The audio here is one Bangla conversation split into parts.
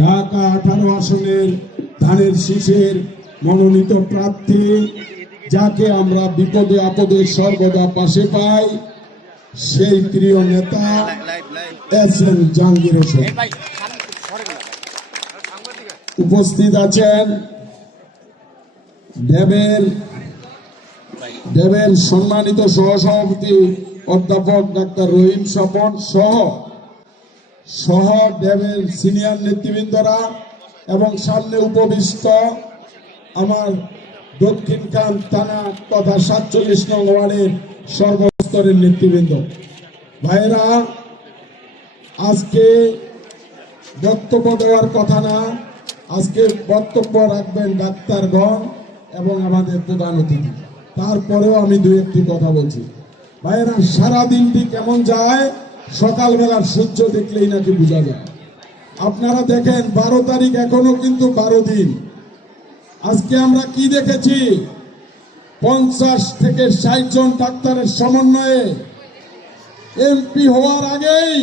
ঢাকা 18 আসনের ধানের শীষের মনোনীত প্রার্থী, যাকে আমরা বিপদে আপদে সর্বদা পাশে পাই, সেই প্রিয় নেতা এসএম জাহাঙ্গীর হোসেন। উপস্থিত আছেন ড্যাবের সম্মানিত সহসভাপতি অধ্যাপক ডাক্তার রহিম স্বপন সহ ড্যাবের সিনিয়র নেতৃবৃন্দরা এবং সামনে উপবিষ্ট আমার দক্ষিণখান থানা তথা 47 নং ওয়ার্ডের সর্বস্তরের নেতৃবৃন্দ, ভাইরা, আজকে বক্তব্য দেওয়ার কথা না, আজকে বক্তব্য রাখবেন ডাক্তারগণ এবং আমাদের প্রধান অতিথি। তারপরেও আমি দুই একটি কথা বলছি। ভাইরা, সারা দিনটি কেমন যায় সকালবেলার সূর্য দেখলেই নাকি বোঝা যায়। আপনারা দেখেন 12 তারিখ, এখনো কিন্তু 12 দিন। আজকে আমরা কি দেখেছি? 50 থেকে 60 জন ডাক্তারের সমন্বয়ে এমপি হওয়ার আগেই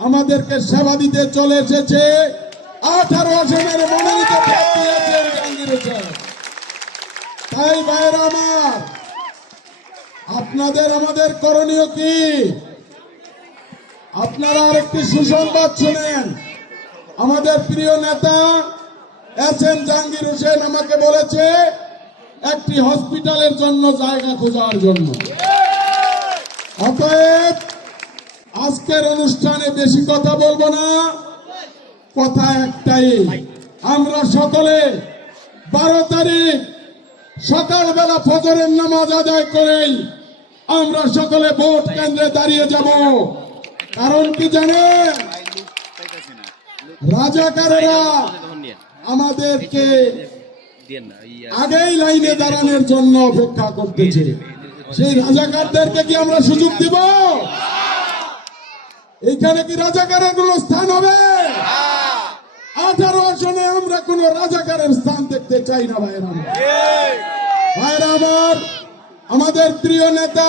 আমাদেরকে সেবা দিতে চলে এসেছে 18 আসনের মনোনীত প্রার্থী জাহাঙ্গীর হোসেন। তাই ভাইরা আমার, আপনাদের আমাদের করণীয় কি? আপনারা আরেকটি সুসংবাদ শুনেন। আমাদের প্রিয় নেতা এসএম জাহাঙ্গীর হোসেন আমাকে বলেছে একটি হসপিটালের জন্য জায়গা খোঁজার জন্য। অতএব আজকের অনুষ্ঠানে বেশি কথা বলবো না, কথা একটাই, আমরা সকলে 12 তারিখ সকালবেলা ফজরের নামাজ আদায় করেই আমরা সকলে ভোট কেন্দ্রে দাঁড়িয়ে যাব। কারণ কি জানেন? রাজাকারেরা আমাদেরকে আগেই লাইনে দাঁড়ানোর জন্য অপেক্ষা করতেছে। সেই রাজাকারদেরকে কি আমরা সুযোগ দিব? এইখানে কি রাজাকারের কোন স্থান হবে? 18 আসনে আমরা কোন রাজাকারের স্থান দেখতে চাই না। ভাইরা আমার, আমাদের প্রিয় নেতা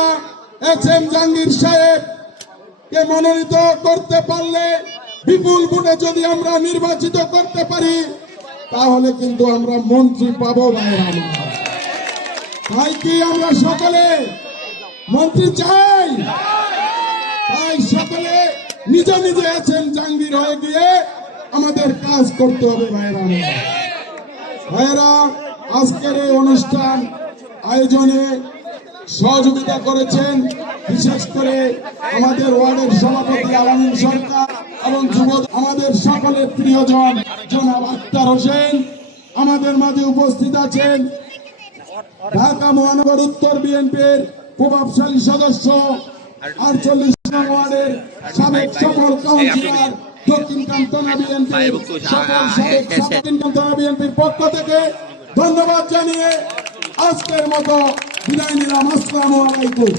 এসএম জাহাঙ্গীর সাহেব কে মনোনীত করতে পারলে, বিপুল ভোটে যদি আমরা নির্বাচিত করতে পারি, তাহলে কিন্তু আমরা মন্ত্রী পাবো। ভাইরা আমার, তাই কি আমরা সকলে মন্ত্রী চাই? তাই সকলে নিজে নিজে এসএম জাহাঙ্গীর হয়ে গিয়ে আমাদের কাজ করতে হবে। ভাইরা, আজকের এই অনুষ্ঠান আয়োজনে সহযোগিতা করেছেন বিশেষ করে আমাদের ওয়ার্ডের সভাপতি আলামিন সরকার এবং যুব আমাদের সকলের প্রিয়জন জনাব আক্তার হোসেন। আমাদের মাঝে উপস্থিত আছেন ঢাকা মহানগর উত্তর বিএনপির প্রভাবশালী সদস্য 48 নং ওয়ার্ডের সাবেক সকল কাউন্সিলর, দক্ষিণখান থানা বিএনপির পক্ষ থেকে ধন্যবাদ জানিয়ে আজকের মতো বিদায় নিলাম। আসসালামু আলাইকুম।